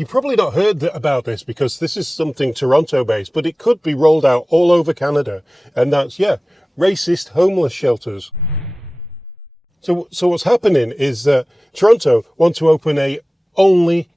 you probably not heard about this because this is something Toronto-based, but it could be rolled out all over Canada. And that's, racist homeless shelters. So what's happening is that Toronto want to open a only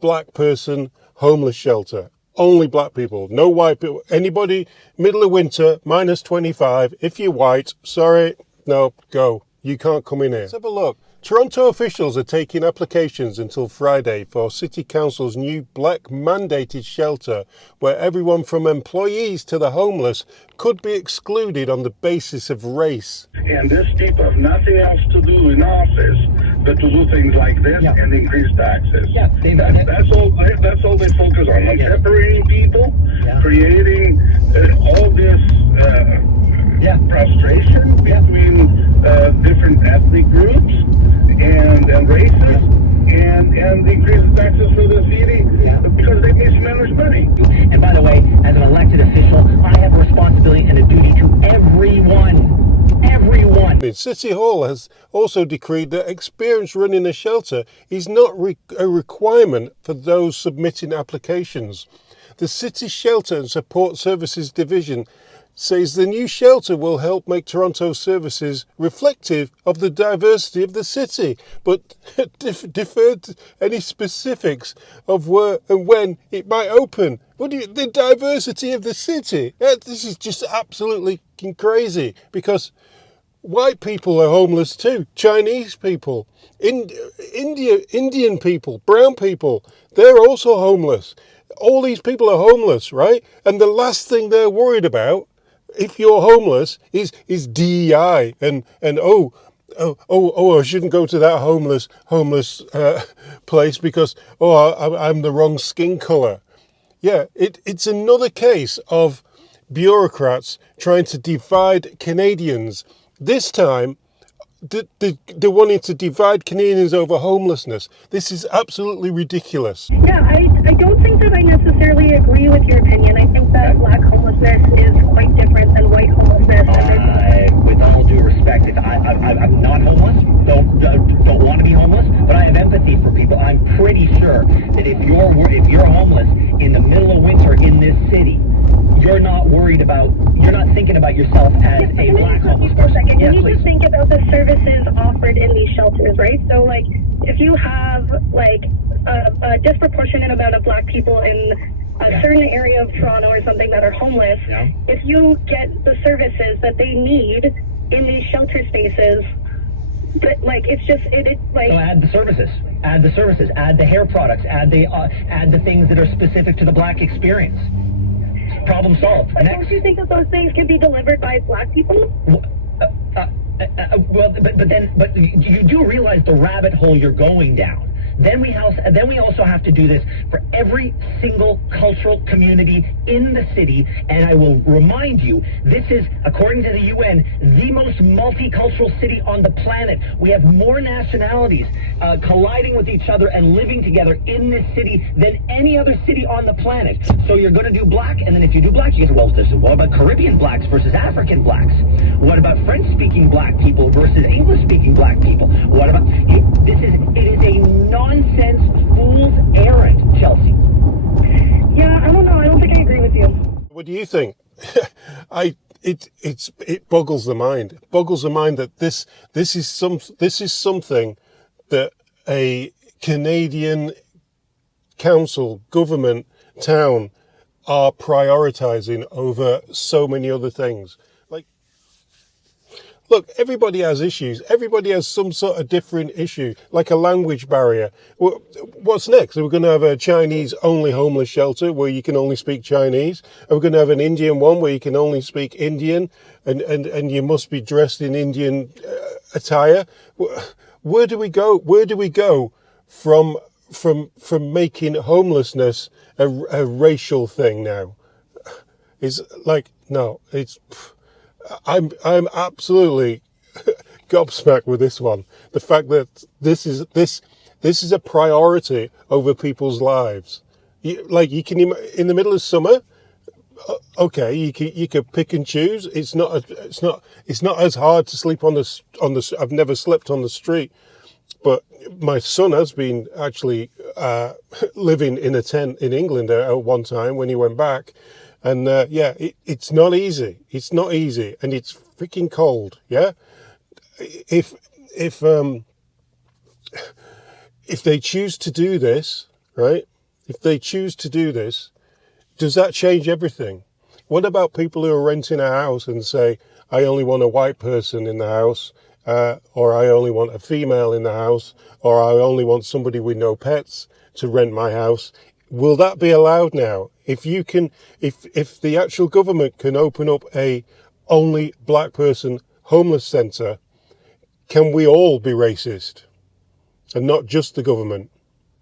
black person homeless shelter. Only black people, no white people. Anybody middle of winter, minus 25. If you're white, sorry, no, go. You can't come in here. Let's have a look. Toronto officials are taking applications until Friday for City Council's new black mandated shelter where everyone from employees to the homeless could be excluded on the basis of race. And this people have nothing else to do in office but to do things like this and increase taxes. That's all they focus on, separating people, creating all this frustration between different ethnic groups and races, and increase the taxes for the city because they mismanage money. And by the way, as an elected official, I have a responsibility and a duty to everyone. City Hall has also decreed that experience running a shelter is not a requirement for those submitting applications. The City Shelter and Support Services Division says the new shelter will help make Toronto services reflective of the diversity of the city, but deferred any specifics of where and when it might open. The diversity of the city? This is just absolutely crazy, because white people are homeless too, Chinese people, Indian people, brown people, they're also homeless. All these people are homeless, right? And the last thing they're worried about, if you're homeless, is DEI and I shouldn't go to that homeless place because I'm the wrong skin color. Yeah, it's another case of bureaucrats trying to divide Canadians. This time, they're wanting to divide Canadians over homelessness. This is absolutely ridiculous. Yeah, I don't think that I necessarily agree with your opinion. I think that black homelessness is quite different than white homelessness. With all due respect, I'm not homeless, don't want to be homeless, but I have empathy for people. I'm pretty sure that if you're homeless in the middle of winter in this city, you're not thinking about yourself as a black homeless person. You need to think about the services offered in these shelters, right? So, like, if you have, like, a disproportionate amount of black people in a certain area of Toronto or something that are homeless, if you get the services that they need in these shelter spaces, but, like, it's just, like... So add the services, add the hair products, add the things that are specific to the black experience. Problem solved. But don't you think that those things can be delivered by black people? But you do realize the rabbit hole you're going down. Then we also have to do this for every single cultural community in the city. And I will remind you, this is, according to the UN, the most multicultural city on the planet. We have more nationalities colliding with each other and living together in this city than any other city on the planet. So you're going to do black, and then if you do black, you say, well, what about Caribbean blacks versus African blacks? What about French-speaking black people versus English-speaking black people? What about it is a nonsense fool's errand, Chelsea. Yeah, I don't know. I don't think I agree with you. What do you think? It boggles the mind. It boggles the mind that this is something that a Canadian council, government, town are prioritizing over so many other things. Like, look, everybody has issues. Everybody has some sort of different issue, like a language barrier. What's next? Are we going to have a Chinese-only homeless shelter where you can only speak Chinese? Are we going to have an Indian one where you can only speak Indian and you must be dressed in Indian attire? Where do we go? Where do we go from making homelessness a racial thing now? It's like, no, it's... I'm absolutely gobsmacked with this one. The fact that this is a priority over people's lives. You can, in the middle of summer, okay, you can pick and choose. It's not as hard to sleep on the. I've never slept on the street But my son has been actually living in a tent in England at one time when he went back. And it's not easy. It's not easy, and it's freaking cold. Yeah, if they choose to do this, right? If they choose to do this, does that change everything? What about people who are renting a house and say, I only want a white person in the house, or I only want a female in the house, or I only want somebody with no pets to rent my house? Will that be allowed now? If the actual government can open up a only black person homeless centre, can we all be racist? And not just the government?